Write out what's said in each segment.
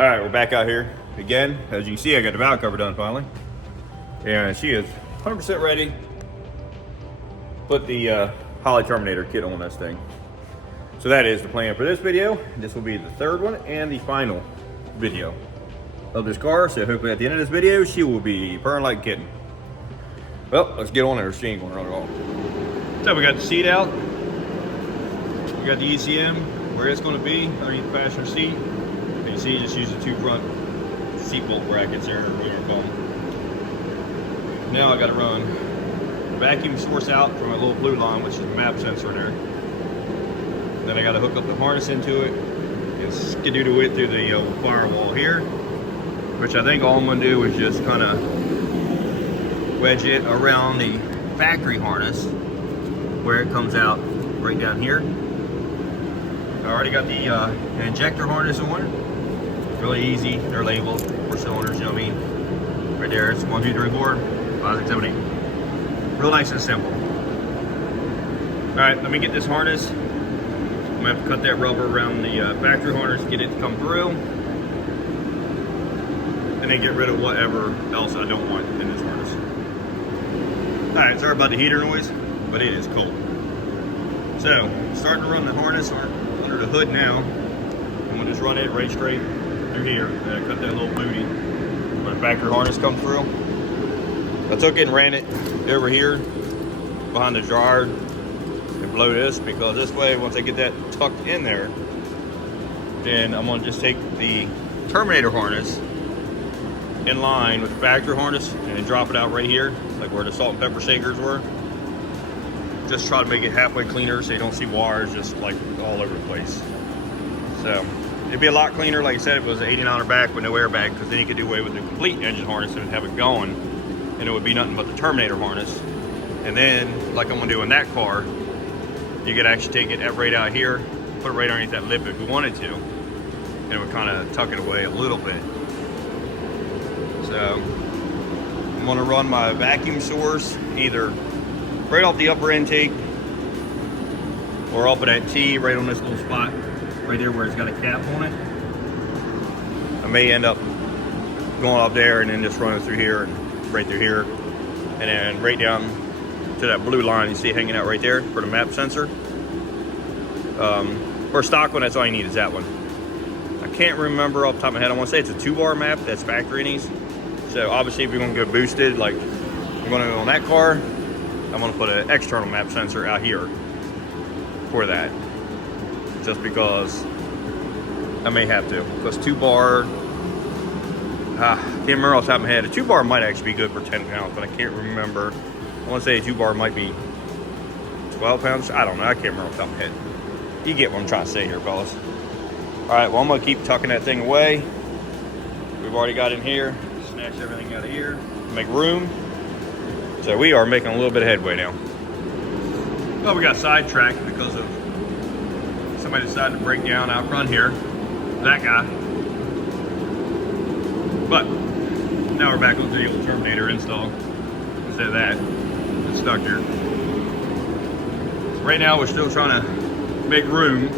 All right, we're back out here again. As you can see, I got the valve cover done finally. And she is 100% ready. Put the Holley Terminator kit on this thing. So that is the plan for this video. This will be the third one and the final video of this car. So hopefully at the end of this video, she will be purring like a kitten. Well, let's get on there. She ain't gonna run at all. So we got the seat out. We got the ECM where it's gonna be underneath the passenger seat. And you see, just use the two front seat bolt brackets there, or whatever you call them. Now I gotta run vacuum source out from a little blue line, which is a map sensor there. Then I gotta hook up the harness into it and skidoo it through the firewall here, which I think all I'm gonna do is just kind of wedge it around the factory harness where it comes out right down here. I already got the injector harness on. It's really easy. They're labeled 4 cylinders, you know what I mean? Right there, it's 1, 2, 3, 4, 5, 6, 7, 8. Real nice and simple. All right, let me get this harness. I'm gonna have to cut that rubber around the factory harness, get it to come through, and then get rid of whatever else I don't want in this harness. All right, sorry about the heater noise, but it is cold. So, starting to run the harness under the hood now. I'm gonna just run it right straight through here. And I cut that little booty where the factory harness comes through. I took it and ran it over here behind the dryer and blow this, because this way, once I get that tucked in there, then I'm gonna just take the Terminator harness in line with the factory harness and then drop it out right here, like where the salt and pepper shakers were. Just try to make it halfway cleaner so you don't see wires just like all over the place. So it'd be a lot cleaner, like I said, if it was an 89er back with no airbag, because then you could do away with the complete engine harness and have it going, and it would be nothing but the Terminator harness. And then, like I'm gonna do in that car, you could actually take it right out here, put it right underneath that lip if you wanted to, and it would kind of tuck it away a little bit. So I'm gonna run my vacuum source either right off the upper intake or up at that T right on this little spot right there where it's got a cap on it. I may end up going up there and then just running through here and right through here, and then right down to that blue line you see hanging out right there for the map sensor. For a stock one, that's all you need is that one. I can't remember off the top of my head. I want to say it's a 2-bar map that's factory in these. So obviously if you're going to go boosted, like I'm going to go on that car, I'm going to put an external map sensor out here for that, just because I may have to. Because 2-bar, can't remember off the top of my head. A 2-bar might actually be good for 10 pounds, but I can't remember. I want to say a 2-bar might be 12 pounds. I don't know. I can't remember off the top of my head. You get what I'm trying to say here, fellas. All right, well, I'm going to keep tucking that thing away. We've already got in here. Snatch everything out of here. Make room. So we are making a little bit of headway now. Well, we got sidetracked because of somebody decided to break down out front here. That guy. But now we're back on the old Terminator install. Instead of that, it's stuck here. Right now we're still trying to make room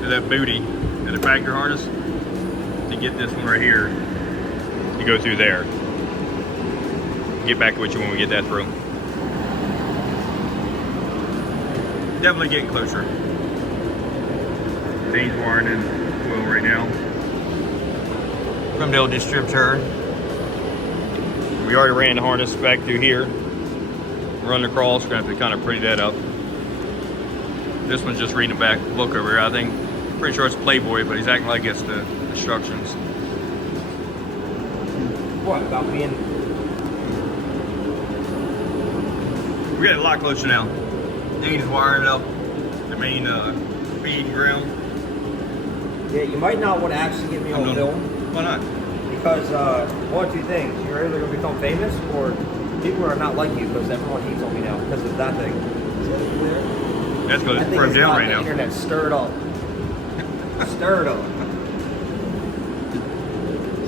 to that booty and the factory harness to get this one right here to go through there. Get back with you when we get that through. Definitely getting closer. Change wiring and oil right now from the old distributor. We already ran the harness back through here. Run across, we're gonna have to kind of pretty that up. This one's just reading the back book over here. I think, pretty sure it's Playboy, but he's acting like it's the instructions. What about being? We're getting a lot closer now. Dane's wiring up the main feed and grill. Yeah, you might not want to actually get me on film. Why not? Because one of two things: you're either going to become famous, or people are not like you because everyone hates on me now because of that thing. That's because it's broke down right now. The internet stirred up. Stirred up.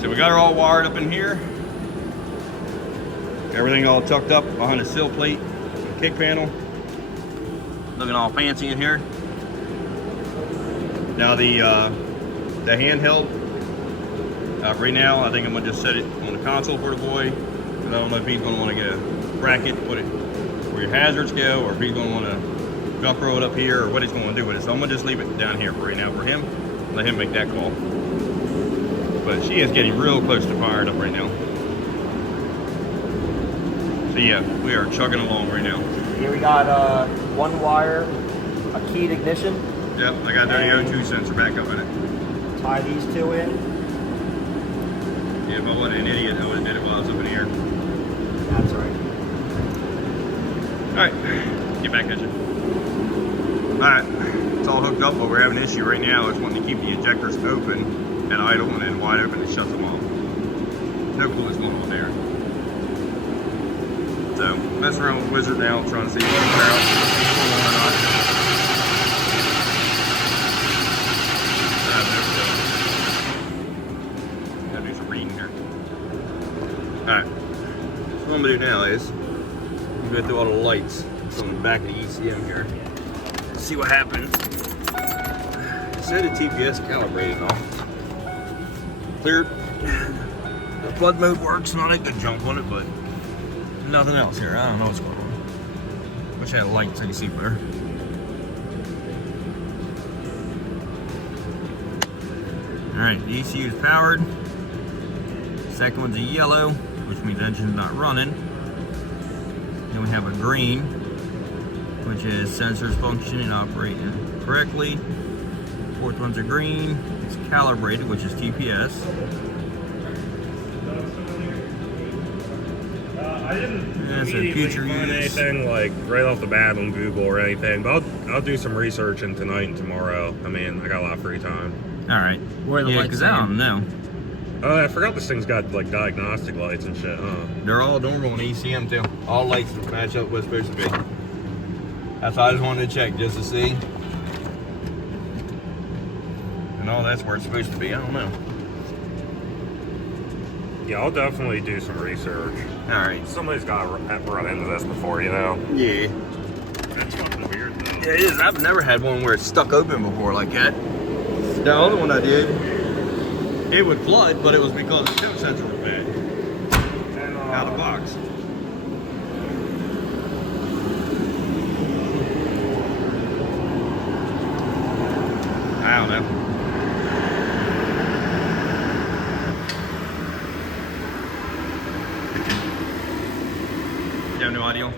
So we got her all wired up in here. Everything all tucked up behind the sill plate, kick panel. Looking all fancy in here. Now the handheld Right now, I think I'm gonna just set it on the console for the boy, because I don't know if he's gonna want to get a bracket, put it where your hazards go, or if he's gonna want to Velcro it up here, or what he's gonna do with it. So I'm gonna just leave it down here for right now for him. Let him make that call. But she is getting real close to fired up right now. So yeah, we are chugging along right now. Here we got one wire, a keyed ignition. Yep, I got the O2 sensor back up in it. Tie these two in. Yeah, if I wasn't an idiot, I would have did it while I was up in the air. That's right. Alright, get back at you. Alright, it's all hooked up, but we're having an issue right now. It's wanting to keep the injectors open at idle, and then wide open it shuts them off. No clue what's going on there. So, messing around with Wizard now, trying to see what's going on or not. Gotta do some reading here. Alright, so what I'm gonna do now is I'm gonna go through all the lights on the back of the ECM here. See what happens. It said the TPS calibrated and all. Cleared. The flood mode works, not a good jump on it, but nothing else here. I don't know what's going on. Wish I had lights so you can see better. Alright, the ECU is powered. Second one's a yellow, which means the engine's not running. Then we have a green, which is sensors functioning and operating correctly. Fourth one's a green, it's calibrated, which is TPS. I didn't That's a immediately future find use. anything like right off the bat on Google or anything, but I'll do some research in tonight and tomorrow. I mean, I got a lot of free time. Alright. Where are the Yeah, lights because I don't know. I forgot this thing's got like diagnostic lights and shit, huh? They're all normal on ECM too. All lights match up what's supposed to be. That's why I just wanted to check just to see. And all that's where it's supposed to be. I don't know. Yeah, I'll definitely do some research. Alright. Somebody's got to run into this before, you know? Yeah. That's fucking weird, though. Yeah, it is. I've never had one where it's stuck open before like that. The other one I did, it would flood, but it was because the temp sensor was bad. And, Out of the box. I don't know. You have no idea?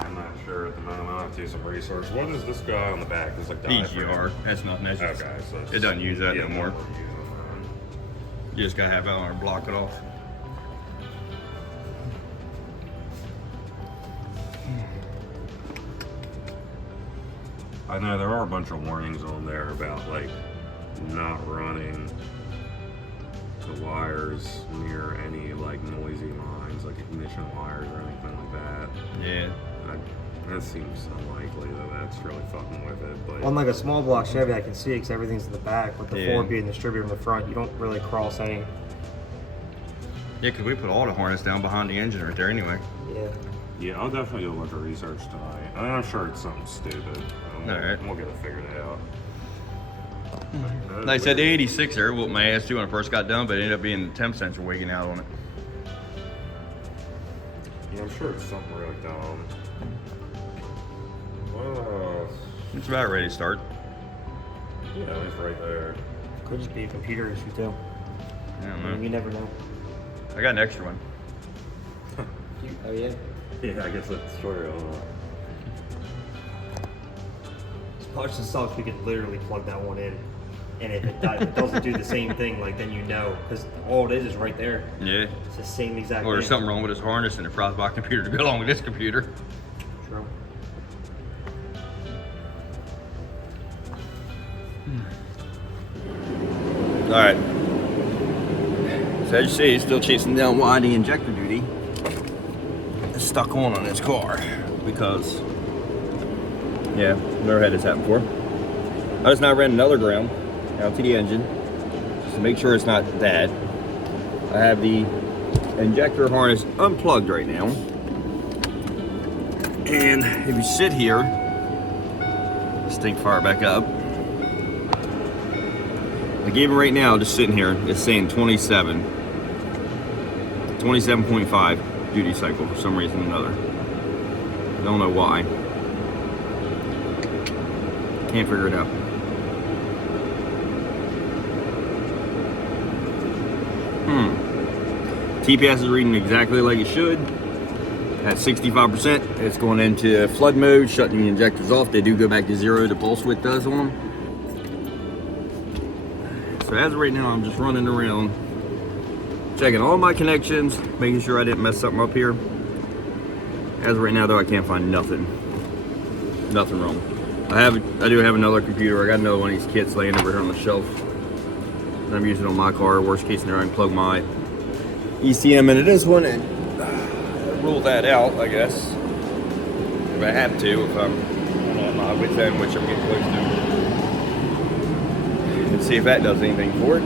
I'm not sure at the moment. I'll have to do some research. What is this guy on the back? It's like the EGR. That's nothing. That's just, Okay, so it doesn't use that yeah, no more. we're using that. You just gotta have it on or block it off. I know there are a bunch of warnings on there about like not running the wires near any like noisy lines, like ignition wires or anything like that. Yeah. That seems unlikely that that's really fucking with it, but On like a small block Chevy, I can see because everything's in the back. With the Yeah. 4 being distributor in the front, you don't really cross any. Yeah, because we put all the harness down behind the engine right there anyway. Yeah. yeah, I'll definitely do a bunch of research tonight. I'm sure it's something stupid. Alright. We'll get it figured out. Like I said, the 86 there whooped my ass too when I first got done, but it ended up being the temp sensor wigging out on it. Yeah, I'm sure it's something really dumb. It's about ready to start. Yeah, it's right there. Could just be a computer issue too. I I don't mean, know. you never know. I got an extra one. Oh yeah. Yeah, I guess that's true. Much as sucks, we could literally plug that one in, and if it doesn't do the same thing, like then you know, because all it is right there. Yeah. It's the same exact. Or there's thing. something wrong with this harness and the Frostbite computer to go along with this computer. True. Alright. So as you see, he's still chasing down why the injector duty is stuck on this car because, yeah, never had this happen before. I just now ran another ground out to the engine just to make sure it's not that. I have the injector harness unplugged right now. And if you sit here, this thing fire back up. Like even right now, just sitting here, it's saying 27.5 duty cycle for some reason or another. Don't know why. Can't figure it out. TPS is reading exactly like it should. At 65%, it's going into flood mode, shutting the injectors off. They do go back to 0, the pulse width does on them. So as of right now, I'm just running around, checking all my connections, making sure I didn't mess something up here. As of right now though, I can't find nothing wrong. I do have another computer. I got another one of these kits laying over here on the shelf that I'm using on my car. Worst case scenario, I can plug my ECM into this one and rule that out, I guess, if I have to, if I'm on my wit's end, which I'm getting close to, and see if that does anything for it.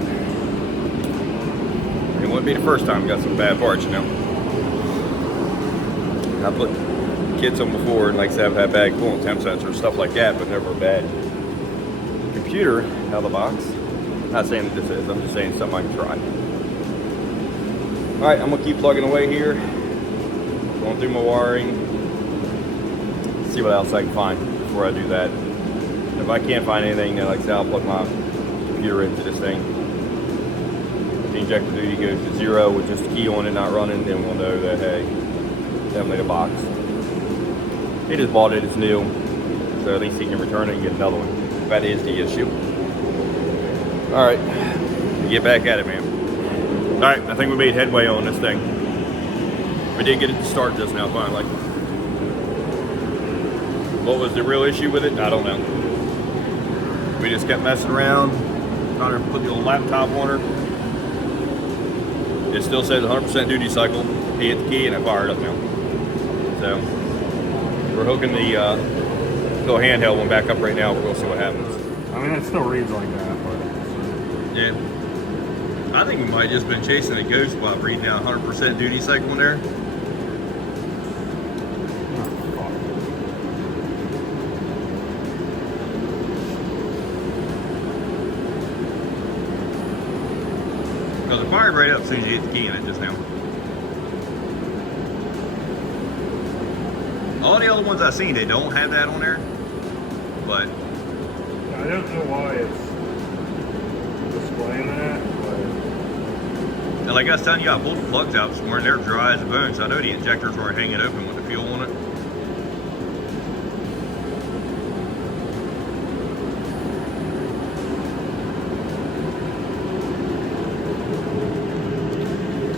It wouldn't be the first time I got some bad parts, you know. I put kits on before, and like I said, I've had bad coolant temp sensors, stuff like that, but never a bad computer out of the box. Not saying that this is, I'm just saying something I can try. Alright, I'm gonna keep plugging away here, going through my wiring, see what else I can find before I do that. If I can't find anything, then like I said, I'll plug my computer into this thing. If the injector duty goes to 0 with just the key on it not running, then we'll know that, hey, definitely the box. He just bought it, it's new, so at least he can return it and get another one. That is the issue. Alright, get back at it, man. Alright, I think we made headway on this thing. We did get it to start just now, finally. What was the real issue with it? I don't know. We just kept messing around, trying to put the old laptop on her. It still says 100% duty cycle. He hit the key and it fired up now. So, we're hooking the little handheld one back up right now. We're going to see what happens. I mean, it still reads like that, but... Yeah. I think we might have just been chasing a ghost by reading out 100% duty cycle in there. Because it fired right up as soon as you hit the key in it just now. All the other ones I've seen, they don't have that on there. But I don't know why it's displaying that, but... And like I was telling you, I pulled the plugs out this morning. They're dry as a bone, so I know the injectors weren't hanging open with the fuel on it.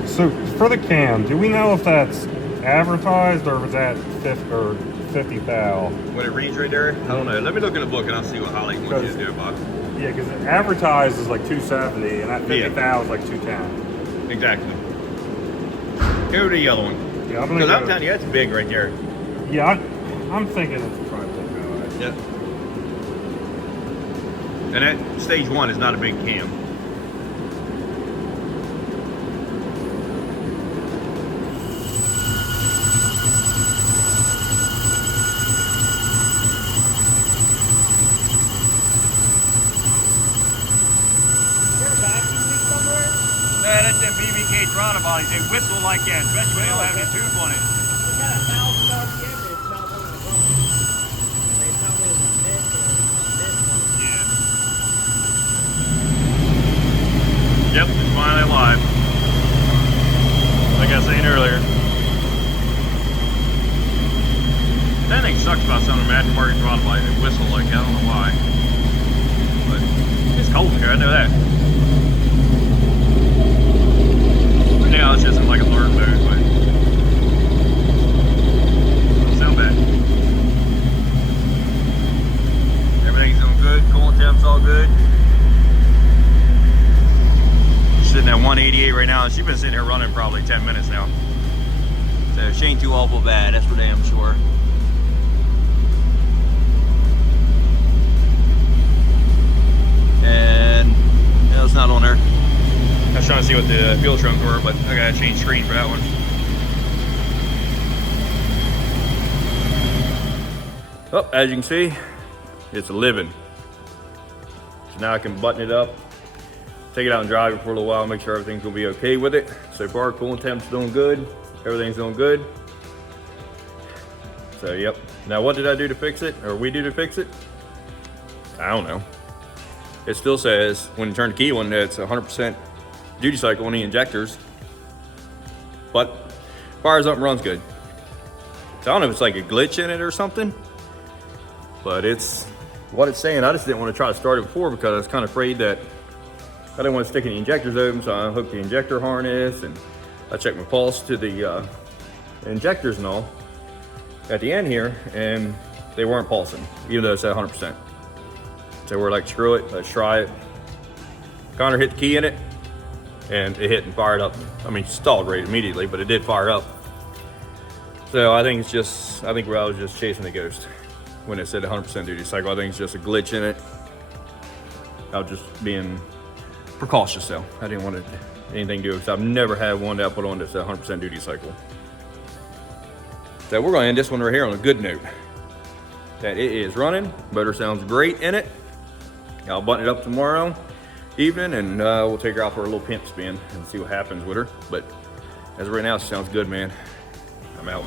So, for the cam, do we know if that's advertised or was that 50 thou? When it reads right there, I don't know. Let me look in the book and I'll see what Holley wants you to do about it. Yeah, because advertised is like 270 and that 50 thou is like 210. Exactly. Go to the yellow one. Yeah, because I'm telling you, that's big right there. Yeah, I'm thinking it's probably good. Yep. And that stage 1 is not a big cam. That's them BBK throttle bodies. They whistle like that, especially when they don't have any tube on it. It's got $1,000 in it. It's not one of the wrong. They probably was a miss or this one. Yeah. Yep, it's finally alive. Like I was saying earlier. That thing sucks about some of them aftermarket throttle bodies. They whistle like that. I don't know why. But it's cold here, I know that. Yeah, it's just in like a learn mode, but doesn't sound bad. Everything's doing good, coolant temp's all good. She's sitting at 188 right now, and she's been sitting here running probably 10 minutes now. So she ain't too awful bad, that's for damn sure. And no, it's not on there. I was trying to see what the fuel strums were, but I gotta change screen for that one. Oh, as you can see, it's living. So now I can button it up take it out and drive it for a little while, make sure everything's gonna be okay with it. So far, coolant temp's doing good. Everything's doing good. So, yep. Now, what did I do to fix it? Or we do to fix it? I don't know. It still says, when you turn the key on, that it's 100% duty cycle on the injectors. But fires up and runs good. So I don't know if it's like a glitch in it or something, but it's what it's saying. I just didn't want to try to start it before because I was kind of afraid that I didn't want to stick any injectors open, so I hooked the injector harness and I checked my pulse to the injectors and all at the end here, and they weren't pulsing, even though it's at 100%. So we're like, screw it, let's try it. Connor hit the key in it, and it hit and fired up. I mean, stalled right immediately, but it did fire up. So I think it's just, I think I was just chasing the ghost when it said 100% duty cycle. I think it's just a glitch in it. I was just being precautious though. I didn't want anything to do, because I've never had one that I put on that's a 100% duty cycle. So we're gonna end this one right here on a good note. That it is running, motor sounds great in it. I'll button it up tomorrow evening and we'll take her out for a little pimp spin and see what happens with her. But as of right now, it sounds good, man. I'm out.